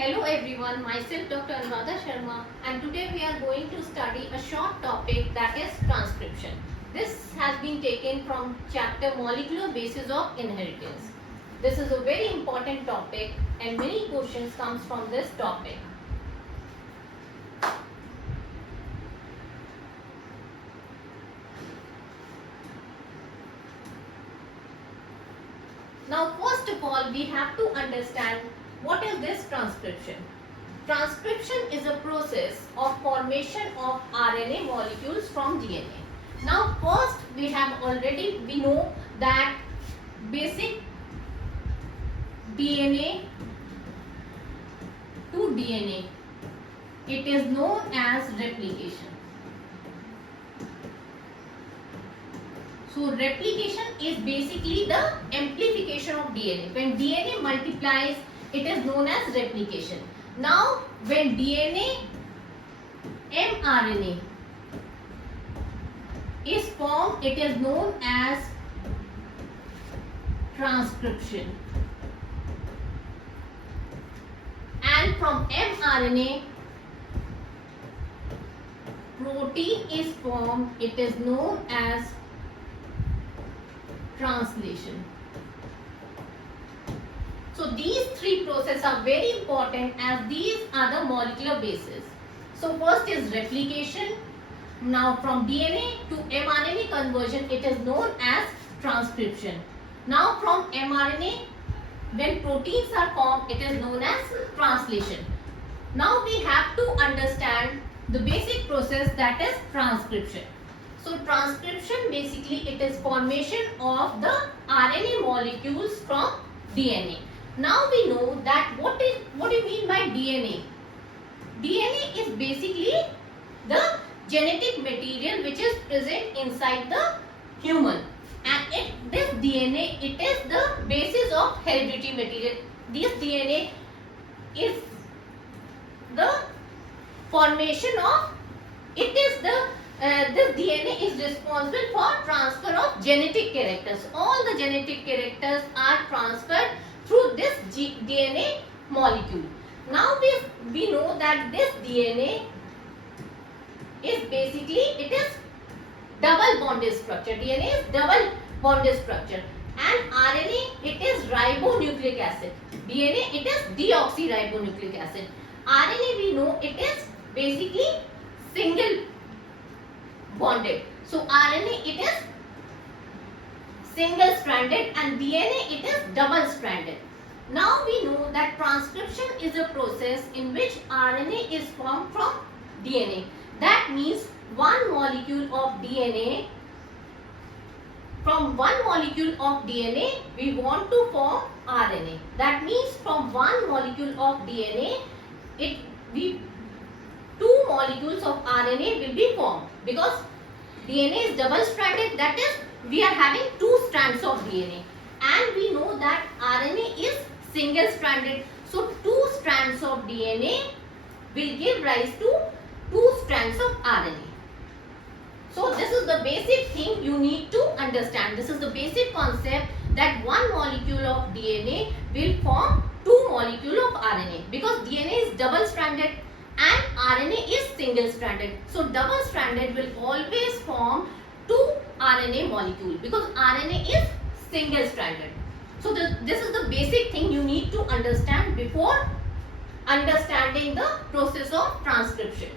Hello everyone, myself Dr. Anuradha Sharma, and today we are going to study a short topic, that is transcription. This has been taken from chapter Molecular Basis of Inheritance. This is a very important topic and many questions comes from this topic. Now first of all we have to understand what is this transcription. Transcription is a process of formation of RNA molecules from DNA. Now first we know that basic DNA to DNA, it is known as replication. So replication is basically the amplification of DNA. When DNA multiplies, it is known as replication. Now when DNA mRNA is formed, it is known as transcription. And from mRNA protein is formed, it is known as translation. So these three processes are very important as these are the molecular bases. So first is replication. Now from DNA to mRNA conversion, it is known as transcription. Now from mRNA, when proteins are formed, it is known as translation. Now we have to understand the basic process, that is transcription. So transcription basically it is formation of the RNA molecules from DNA. Now we know that what do you mean by DNA? DNA is basically the genetic material which is present inside the human, and this DNA, it is the basis of hereditary material. This DNA is the formation of, this DNA is responsible for transfer of genetic characters. All the genetic characters are transferred through this DNA molecule. Now we know that this DNA is basically, it is double bonded structure. DNA is double bonded structure, and RNA, it is ribonucleic acid. DNA, it is deoxyribonucleic acid. RNA, we know it is basically single bonded. So RNA, it is single stranded, and DNA, it is double stranded. Now we know that transcription is a process in which RNA is formed from DNA. That means one molecule of DNA, from one molecule of DNA we want to form RNA. That means from one molecule of DNA, two molecules of RNA will be formed, because DNA is double stranded, that is we are having two strands of DNA, and we know that RNA is single stranded. So two strands of DNA will give rise to two strands of RNA. So this is the basic thing you need to understand. This is the basic concept, that one molecule of DNA will form two molecules of RNA, because DNA is double stranded and RNA is single stranded. So double stranded will always form two RNA molecule, because RNA is single stranded. So this is the basic thing you need to understand before understanding the process of transcription.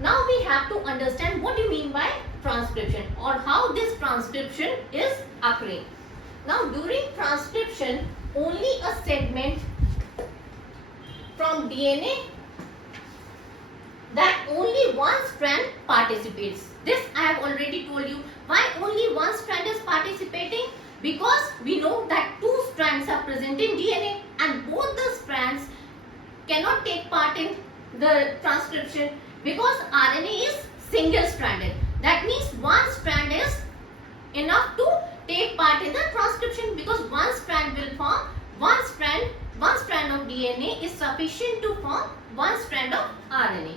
Now we have to understand what you mean by transcription, or how this transcription is occurring. Now during transcription, only a segment from DNA, that only one strand participates. This I have already told you. Why only one strand is participating? Because we know that two strands are present in DNA, and both the strands cannot take part in the transcription, because RNA is single stranded. That means one strand is enough to take part in the transcription, because one strand will form one strand of DNA is sufficient to form one strand of RNA.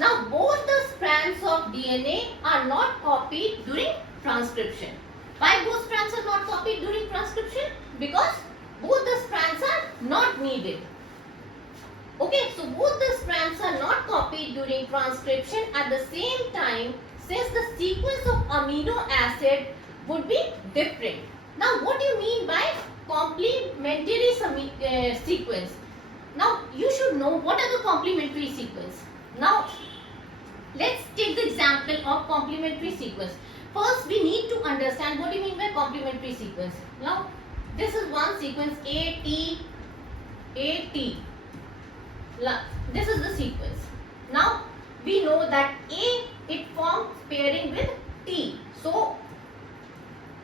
Now both the strands of DNA are not copied during transcription. Why both strands are not copied during transcription? Because both the strands are not needed. Okay, so both the strands are not copied during transcription at the same time, since the sequence of amino acid would be different. Now, what do you mean by complementary sequence? Now, you should know what are the complementary sequence. Now, let's take the example of complementary sequence. First, we need to understand what do you mean by complementary sequence. Now, this is one sequence A, T, A, T. This is the sequence. Now, we know that A, it forms pairing with T. So,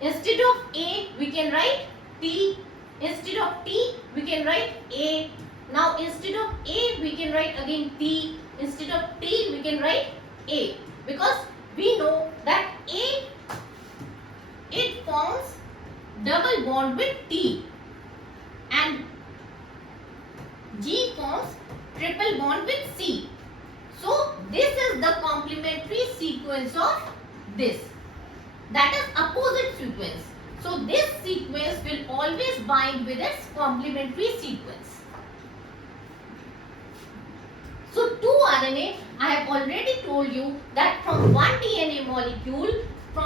instead of A, we can write T. Instead of T, we can write A. Now, instead of A, we can write again T. Instead of T, we can write A. Because we know that A, it forms double bond with T. And G forms triple bond with C. So, this is the complementary sequence of this. That is opposite sequence. So, this sequence will always bind with its complementary sequence. So, 2 RNA, I have already told you that from one DNA molecule, 2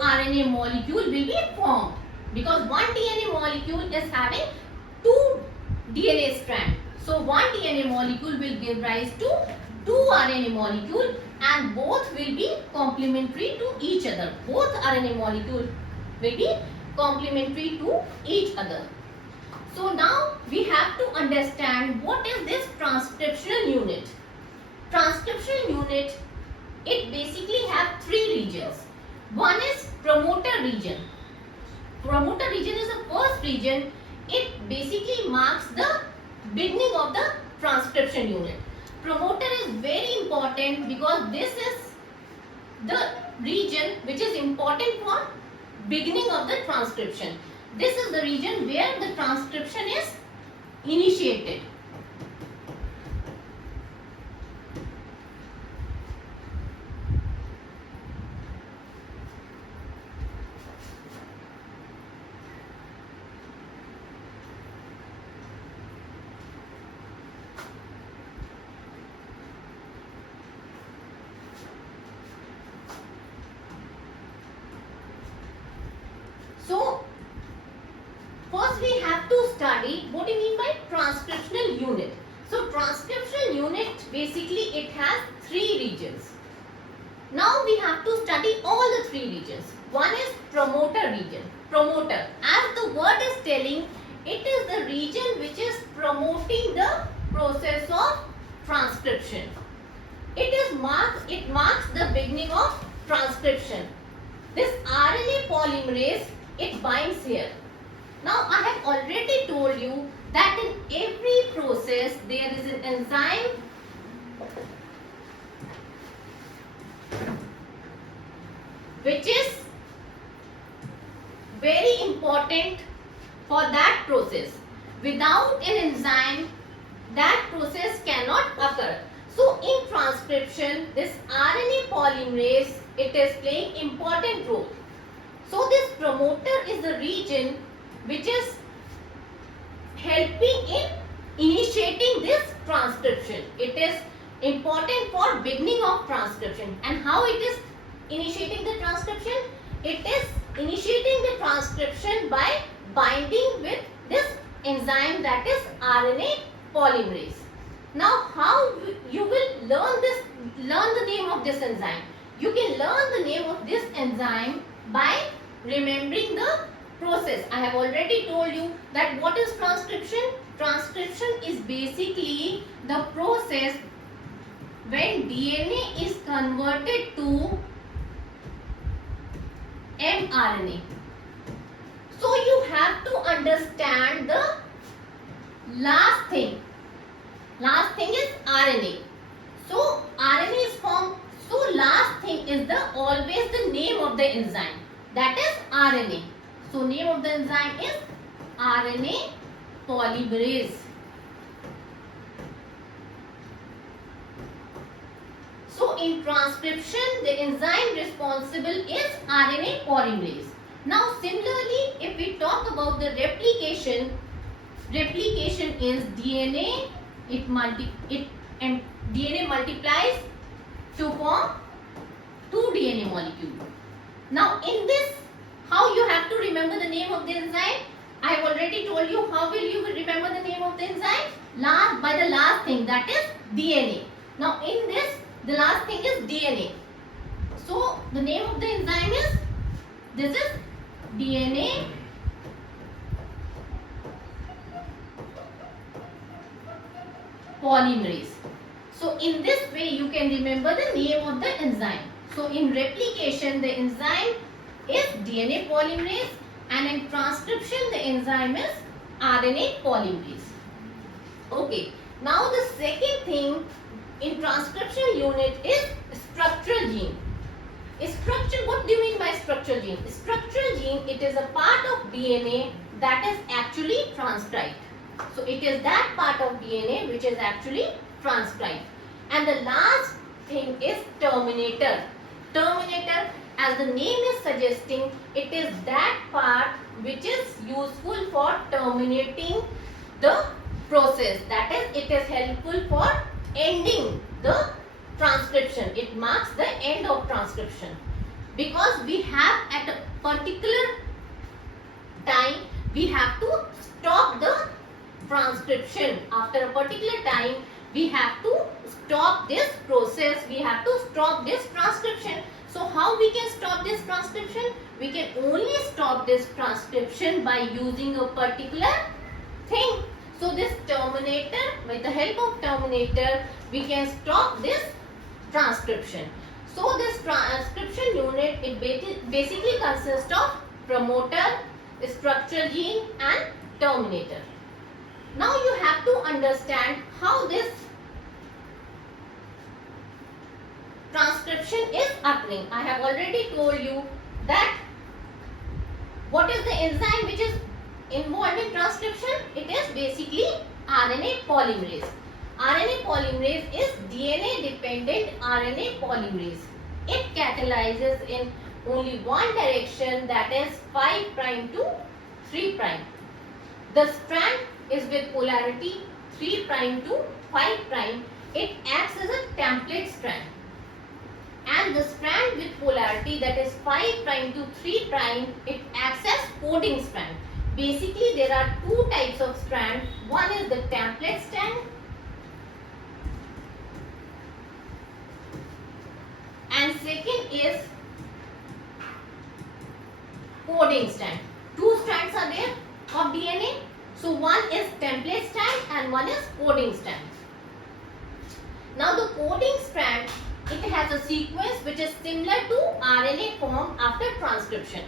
RNA molecule will be formed. Because one DNA molecule is having 2 DNA strands. So, one DNA molecule will give rise to 2 RNA molecule and both will be complementary to each other. Both RNA molecule will be complementary to each other. So, now we have to understand what is this transcriptional unit. Transcriptional unit, it basically have 3 regions. One is promoter region. Promoter region is the first region. It basically marks the beginning of the transcription unit. Promoter is very important because this is the region which is important for beginning of the transcription. This is the region where the transcription is initiated. So, first we have to study what do you mean by transcriptional unit. So, transcriptional unit basically it has 3 regions. Now we have to study all the 3 regions. One is promoter region. Promoter, as the word is telling, it is the region which is promoting the process of transcription. It marks the beginning of transcription. This RNA polymerase, it binds here. Now, I have already told you that in every process there is an enzyme which is very important for that process. Without an enzyme, that process cannot occur. So, in transcription, this RNA polymerase, it is playing important role. So, this promoter is the region which is helping in initiating this transcription. It is important for beginning of transcription. And how it is initiating the transcription? It is initiating the transcription by binding with this enzyme, that is RNA polymerase. Now, how you will learn the name of this enzyme? You can learn the name of this enzyme by remembering the process. I have already told you that what is transcription? Transcription is basically the process when DNA is converted to mRNA. So you have to understand the last thing. Last thing is RNA. So RNA is formed. So last thing is always the name of the enzyme. That is RNA. So name of the enzyme is RNA polymerase. So in transcription, the enzyme responsible is RNA polymerase. Now similarly, if we talk about the replication, replication is DNA. And DNA multiplies to form 2 DNA molecule. Now in this, how you have to remember the name of the enzyme? I have already told you. How will you remember the name of the enzyme? By the last thing, that is DNA. Now in this, the last thing is DNA. So the name of the enzyme is, this is DNA polymerase. So in this way you can remember the name of the enzyme. So in replication the enzyme is DNA polymerase, and in transcription the enzyme is RNA polymerase. Okay, now the second thing in transcription unit is structural gene. Structure, what do you mean by structural gene? Structural gene, it is a part of DNA that is actually transcribed. So it is that part of DNA which is actually transcribed. And the last thing is terminator. Terminator, as the name is suggesting, it is that part which is useful for terminating the process. That is, it is helpful for ending the transcription. It marks the end of transcription. Because we have at a particular time, we have to stop the transcription. After a particular time, we have to stop this process. We have to stop this transcription. So how we can stop this transcription? We can only stop this transcription by using a particular thing. So this terminator, with the help of terminator, we can stop this transcription. So this transcription unit, it basically consists of promoter, structural gene and terminator. Now you have to understand how this transcription is occurring. I have already told you that what is the enzyme which is involved in transcription? It is basically RNA polymerase. RNA polymerase is DNA dependent RNA polymerase. It catalyzes in only one direction, that is 5' to 3'. The strand is with polarity 3' to 5'. It acts as a template strand. And the strand with polarity, that is 5' to 3', it acts as coding strand. Basically there are two types of strand. One is the template strand and second is coding strand. Two strands are there of DNA. So one is template strand and one is coding strand. Now the coding strand, it has a sequence which is similar to RNA form after transcription.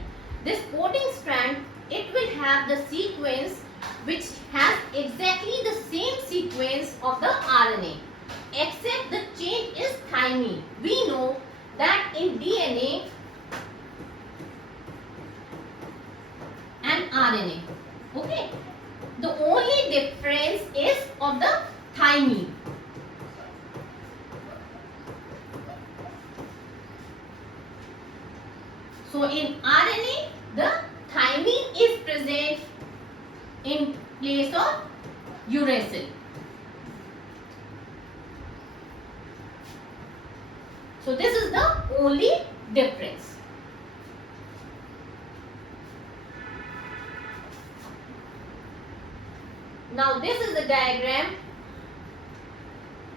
This coding strand, it will have the sequence which has exactly the same sequence of the RNA, except the change is thymine. We know that in DNA and RNA, okay, the only difference is of the thymine. So in RNA, the thymine is present in place of uracil. So this is the only difference. Now this is the diagram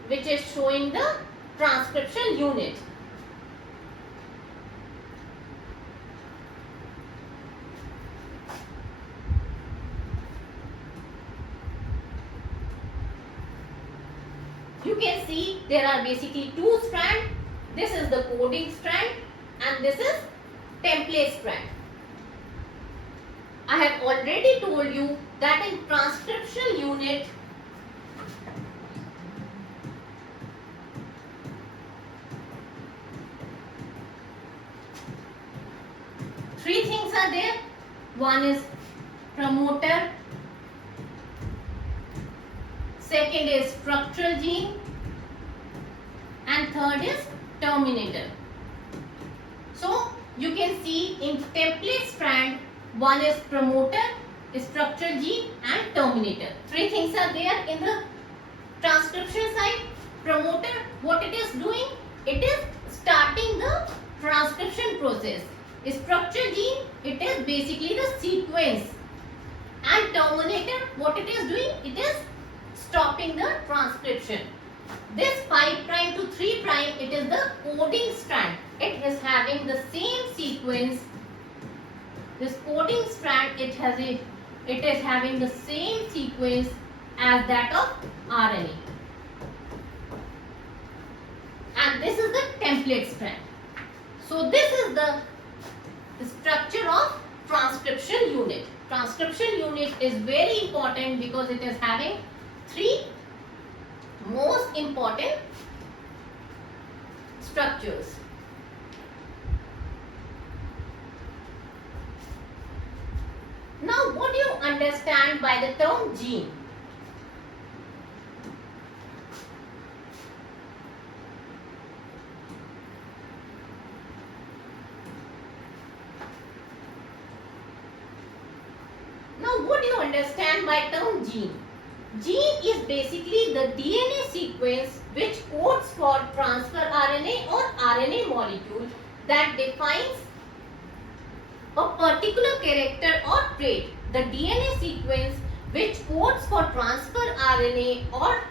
which is showing the transcription unit. You can see there are basically two strands. This is the coding strand and this is template strand. I have already told you that in transcription unit, three things are there. One is promoter, second is structural gene, and third is terminator. So you can see in template strand, one is promoter, structure gene and terminator. Three things are there in the transcription side. Promoter, what it is doing? It is starting the transcription process. Structure gene, it is basically the sequence. And terminator, what it is doing? It is stopping the transcription. This 5 prime to 3 prime, it is the coding strand. It is having the same sequence. This coding strand, it is having the same sequence as that of RNA. And this is the template strand. So this is the structure of transcription unit. Transcription unit is very important because it is having three most important structures. Now, what do you understand by the term gene? Now, what do you understand by term gene? Gene is basically the DNA sequence which codes for transfer RNA or RNA molecule that defines a particular character or trait. The DNA sequence which codes for transfer RNA or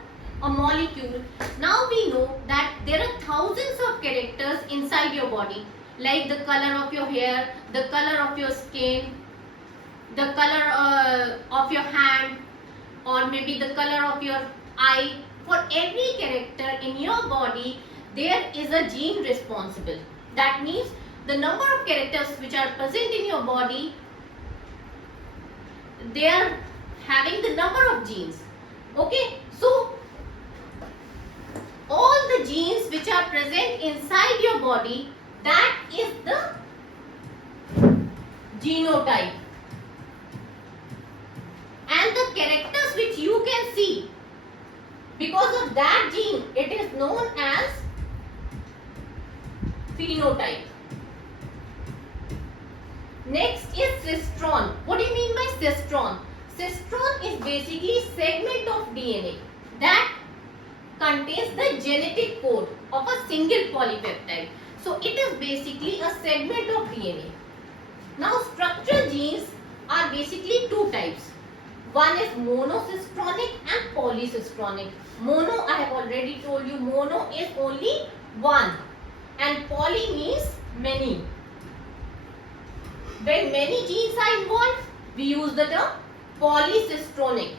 a molecule. Now we know that there are thousands of characters inside your body, like the color of your hair, the color of your skin, the color of your hand, or maybe the color of your eye. For every character in your body, there is a gene responsible. That means the number of characters which are present in your body, they are having the number of genes. Okay, so all the genes which are present inside your body, that is the genotype. And the characters which you can see, because of that gene, it is known as phenotype. Next is cistron. What do you mean by cistron? Cistron is basically segment of DNA that contains the genetic code of a single polypeptide. So it is basically a segment of DNA. Now structural genes are basically two types. One is monocistronic and polycistronic. Mono, I have already told you, mono is only one and poly means many. When many genes are involved, we use the term polycistronic.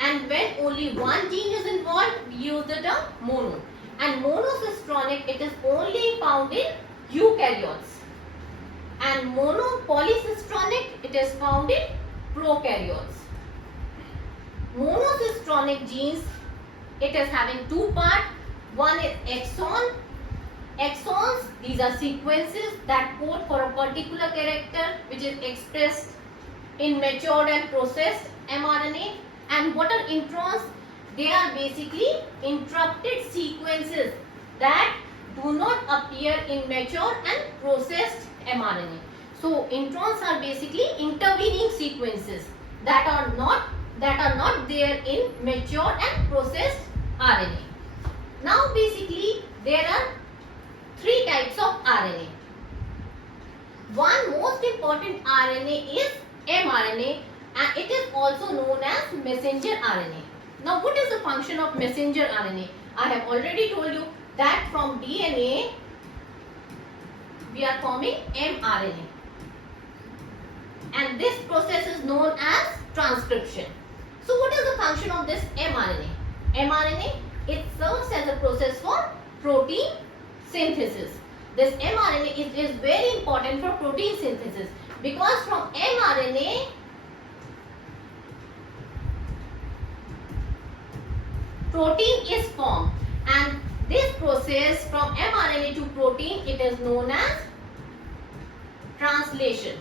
And when only one gene is involved, we use the term mono. And monocistronic, it is only found in eukaryotes. And polycistronic, it is found in prokaryotes. Monocistronic genes, it is having two parts. One is exon. Exons, these are sequences that code for a particular character which is expressed in matured and processed mRNA. And what are introns? They are basically interrupted sequences that do not appear in matured and processed mRNA. So introns are basically intervening sequences that are not there in matured and processed RNA. Now basically there are three types of RNA. One most important RNA is mRNA, and it is also known as messenger RNA. Now what is the function of messenger RNA? I have already told you that from DNA we are forming mRNA, and this process is known as transcription. So what is the function of this mRNA? mRNA, it serves as a process for protein synthesis. This mRNA is very important for protein synthesis because from mRNA protein is formed, and this process from mRNA to protein, it is known as translation.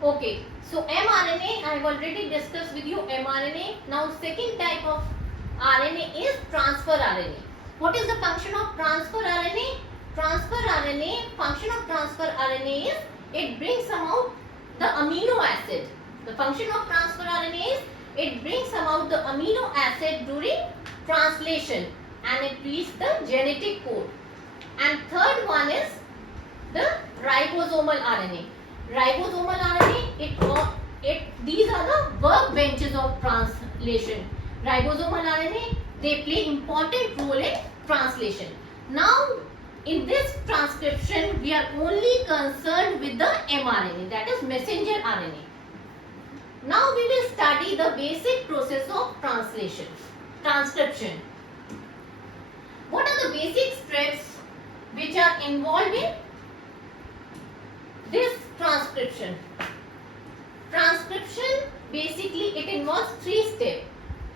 Okay, so mRNA, I have already discussed with you mRNA. Now second type of RNA is transfer RNA. What is the function of transfer RNA? Function of transfer RNA is it brings about the amino acid. The function of transfer RNA is it brings about the amino acid during translation and it reaches the genetic code. And third one is the ribosomal RNA. Ribosomal RNA, these are the workbenches of translation. Ribosomal RNA, they play important role in translation. Now, in this transcription, we are only concerned with the mRNA, that is messenger RNA. Now, we will study the basic process of transcription. What are the basic steps which are involved in this transcription? Transcription, basically it involves 3 steps.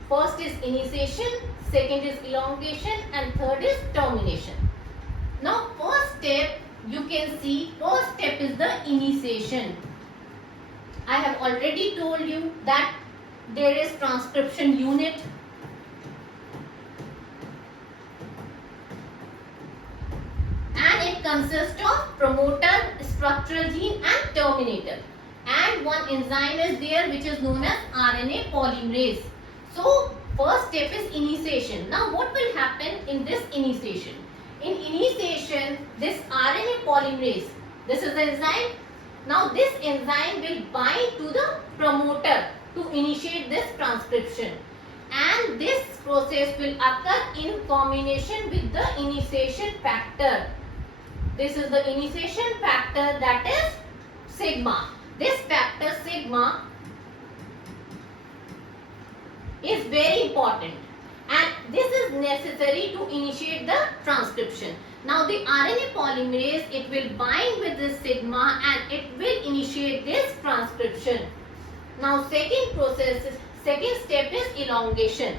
First is initiation, second is elongation and third is termination. Now first step, you can see first step is the initiation. I have already told you that there is transcription unit. And it consists of promoter, structural gene and terminator. And one enzyme is there which is known as RNA polymerase. So first step is initiation. Now what will happen in this initiation? In initiation, this RNA polymerase, this is the enzyme. Now this enzyme will bind to the promoter to initiate this transcription. And this process will occur in combination with the initiation factor. This is the initiation factor, that is sigma. This factor sigma is very important and this is necessary to initiate the transcription. Now the RNA polymerase, it will bind with this sigma and it will initiate this transcription. Now second step is elongation.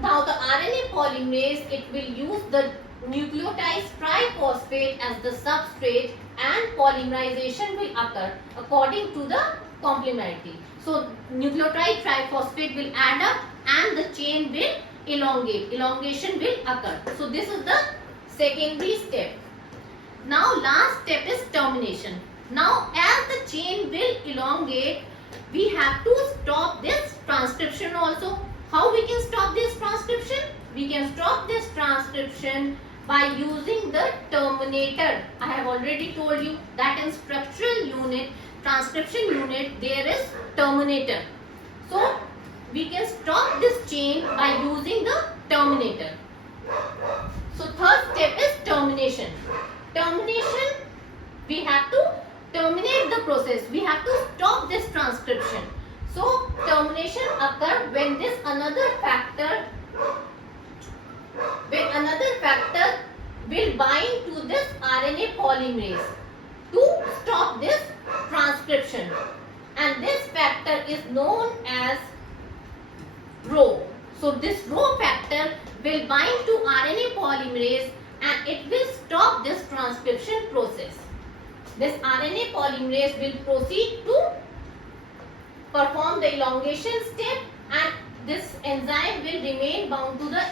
Now the RNA polymerase, it will use the nucleotide triphosphate as the substrate and polymerization will occur according to the complementarity. So nucleotide triphosphate will add up and the chain will elongate. Elongation will occur. So this is the secondary step. Now last step is termination. Now as the chain will elongate, we have to stop this transcription also. How we can stop this transcription? We can stop this transcription by using the terminator. I have already told you that in structural unit, transcription unit, there is terminator. So we can stop this chain by using the terminator. So third step is termination. Termination, we have to terminate the process. We have to stop this transcription. So termination occurs when this another factor will bind to this RNA polymerase to stop this transcription. And this factor is known as Rho. So this Rho factor will bind to RNA polymerase and it will stop this transcription process. This RNA polymerase will proceed to perform the elongation step and this enzyme will remain bound to the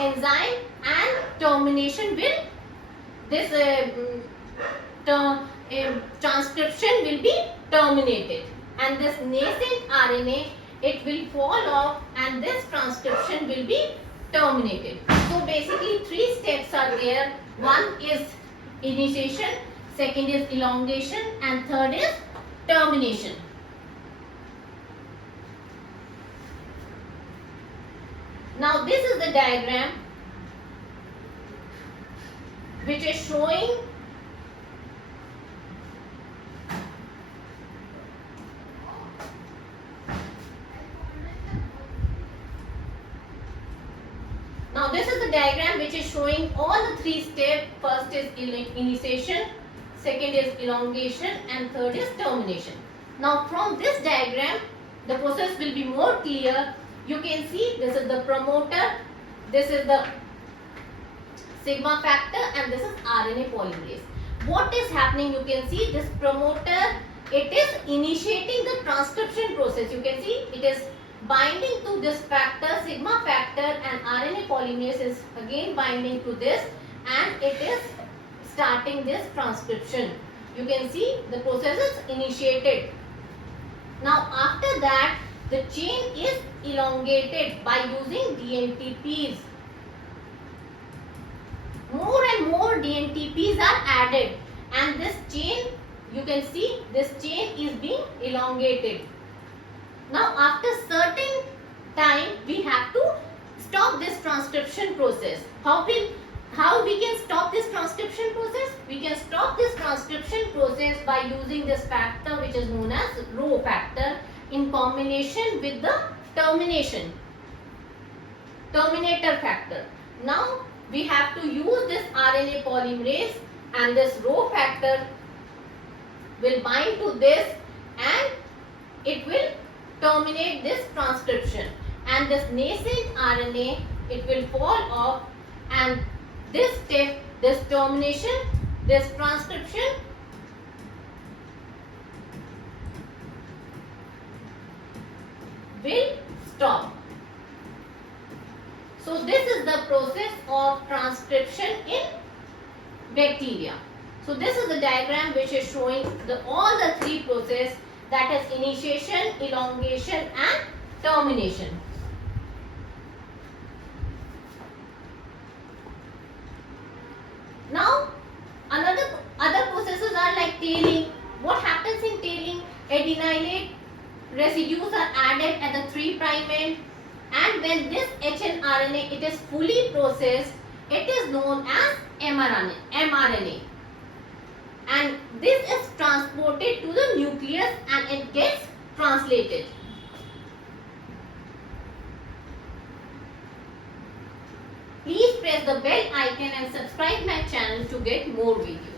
enzyme and termination will, this transcription will be terminated and this nascent RNA, it will fall off and this transcription will be terminated. So basically 3 steps are there. One is initiation, second is elongation and third is termination. Now this is the diagram which is showing is showing all the three steps. First is initiation, second is elongation, and third is termination. Now from this diagram, the process will be more clear. You can see this is the promoter, this is the sigma factor, and this is RNA polymerase. What is happening? You can see this promoter, it is initiating the transcription process. You can see it is binding to this factor, sigma factor, and RNA polymerase is again binding to this, and it is starting this transcription. You can see the process is initiated. Now after that, the chain is elongated by using DNTPs. More and more DNTPs are added, and this chain, you can see this chain is being elongated. Now after certain time, we have to stop this transcription process. How we can stop this transcription process? We can stop this transcription process by using this factor which is known as rho factor in combination with the terminator factor. Now we have to use this RNA polymerase, and this rho factor will bind to this, and it will terminate this transcription, and this nascent RNA, it will fall off, and this step, this termination, this transcription will stop. So this is the process of transcription in bacteria. So this is the diagram which is showing all the three processes, that is initiation, elongation, and termination. Now other processes are like tailing. What happens in tailing? Adenylate residues are added at the 3' end, and when this hnRNA it is fully processed, it is known as mRNA, and this is transported to the nucleus and it gets translated. Please press the bell icon and subscribe my channel to get more videos.